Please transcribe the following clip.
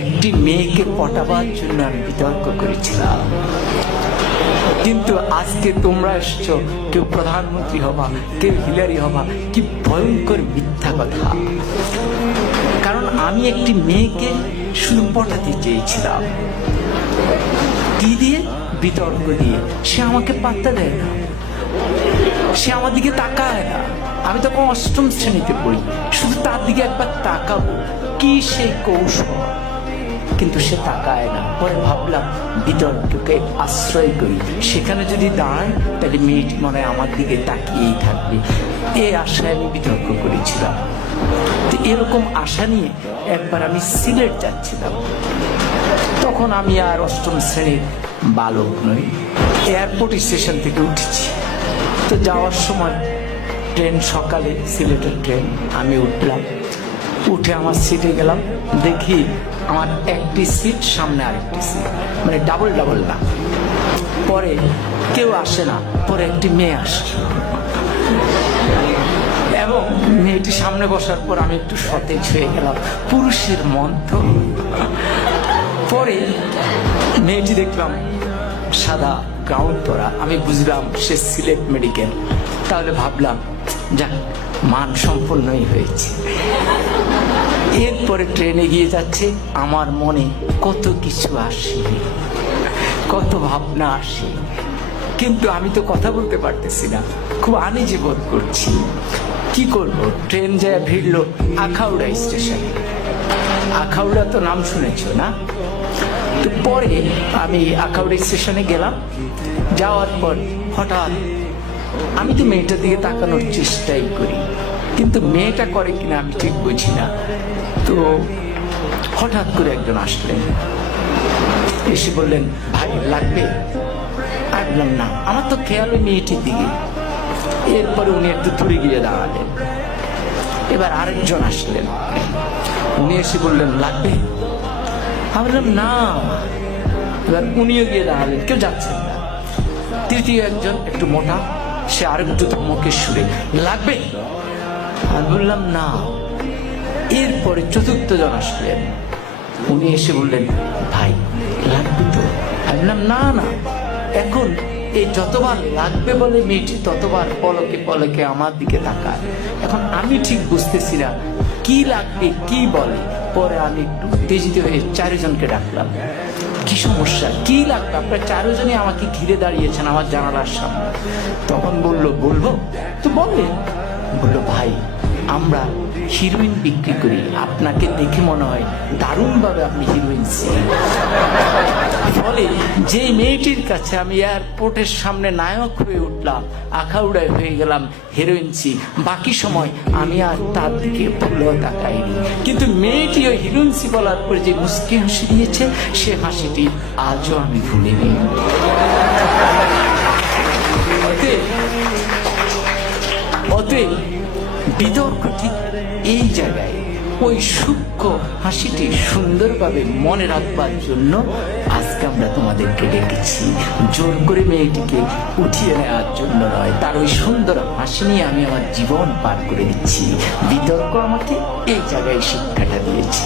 একটি মেয়েকে পটাবার জন্য আমি বিতর্ক করেছিলাম। কিন্তু আজকে তোমরা এসছো, কেউ প্রধানমন্ত্রী হবা, কেউ হিলারি হবা। কি ভয়ঙ্কর মিথ্যা কথা! কারণ আমি একটি মেয়েকে শুধু পটাতে চেয়েছিলাম। কি দিয়ে? বিতর্ক দিয়ে। সে আমাকে পাত্তা দেয় না, সে আমার দিকে তাকায় না। আমি তখন অষ্টম শ্রেণীতে পড়ি, শুধু তার দিকে একবার তাকাবো, কি সেই কৌশল, কিন্তু সে তাকায় না। পরে ভাবলাম বিতর্ককে আশ্রয় করি, সেখানে যদি দাঁড়ায় তাহলে মেয়েটি মনে হয় আমার দিকে তাকিয়েই থাকবে। এই আশায় আমি বিতর্ক করেছিলাম। তো এরকম আশা নিয়ে একবার আমি সিলেট যাচ্ছিলাম। তখন আমি আর অষ্টম শ্রেণীর বালক নই, এয়ারপোর্ট স্টেশন থেকে উঠেছি। তো যাওয়ার সময় ট্রেন, সকালে সিলেটের ট্রেন, আমি উঠলাম। উঠে আমার সিটে গেলাম, দেখি আমার একটি সিট, সামনে আরেকটি সিট, মানে ডাবল ডাবল না। পরে কেউ আসে না, পরে একটি মেয়ে আসে এবং মেয়েটি সামনে বসার পর আমি একটু সতেজ হয়ে গেলাম। পুরুষের মন তো। পরে মেয়েটি দেখলাম সাদা গাউন পরা, আমি বুঝলাম সে সিলেট মেডিকেল। তাহলে ভাবলাম যাক, মান সম্পন্নই হয়েছে। এরপরে ট্রেন এগিয়ে যাচ্ছে, আমার মনে কত কিছু আসে, কত ভাবনা আসে, কিন্তু আমি তো কথা বলতে পারতেছি না, খুব আনইজি বোধ করছি। কি করব? ট্রেন যায় ভিড়ল আখাউড়া স্টেশনে। আখাউড়া তো নাম শুনেছ না? তো পরে আমি আখাউড়া স্টেশনে গেলাম। যাওয়ার পর হঠাৎ আমি তো মেয়েটার দিকে তাকানোর চেষ্টাই করি, কিন্তু মেয়েটা করে কিনা আমি ঠিক বুঝি না। তো হঠাৎ করে একজন আসলেন, এসে বললেন, ভাই লাগবে? আমি বললাম না, আমার তো খেয়াল ওই মেয়েটির দিকে। এরপরে উনি একটু দূরে গিয়ে দাঁড়ালেন। এবার আরেকজন আসলেন, উনি এসে বললেন লাগবে? আমি বললাম না। এবার উনিও গিয়ে দাঁড়ালেন, কেউ যাচ্ছেন না। তৃতীয় একজন একটু মোটা, সে আরেকটু ধমকের সুরে, লাগবে? আমি বললাম না। এরপরে চতুর্থ জন আসলেন, উনি এসে বললেন, ভাই লাগবে তো? আমি বললাম না না। এখন এই যতবার লাগবে বলে মেয়েটি ততবার পলকে পলকে আমার দিকে তাকায়। এখন আমি ঠিক বুঝতেছি না কি লাগবে, কি বলে। পরে আমি একটু উত্তেজিত হয়ে চারজনকে ডাকলাম, কি সমস্যা, কি লাগবে? আপনারা চারজনই আমাকে ঘিরে দাঁড়িয়েছেন আমার জানালার সামনে। তখন বলল, বলবো তো বলে। বললো, ভাই আমরা হিরোইন বিক্রি করি, আপনাকে দেখে মনে হয় দারুণভাবে আপনি হিরোইন। ফলে যে মেয়েটির কাছে আমি এয়ারপোর্টের সামনে নায়ক হয়ে উঠলাম, আখাউড়ায় হয়ে গেলাম হিরোইনসি, বাকি সময় আমি আর তার দিকে ভুলেও তাকাইনি। কিন্তু মেয়েটি ওই হিরোইনসি বলার পরে যে মুচকি হাসি দিয়েছে, সে হাসিটি আজও আমি ভুলিনি। অতএব বিতর্ক ঠিক এই জায়গায়, ওই সূক্ষ্ম হাসিটি সুন্দরভাবে মনে রাখবার জন্য আজকে আমরা তোমাদেরকে ডেকেছি। জোর করে মেয়েটিকে উঠিয়ে নেওয়ার জন্য নয়, তার ওই সুন্দর হাসি নিয়ে আমি আমার জীবন পার করে দিচ্ছি। বিতর্ক আমাকে এই জায়গায় শিক্ষাটা দিয়েছে।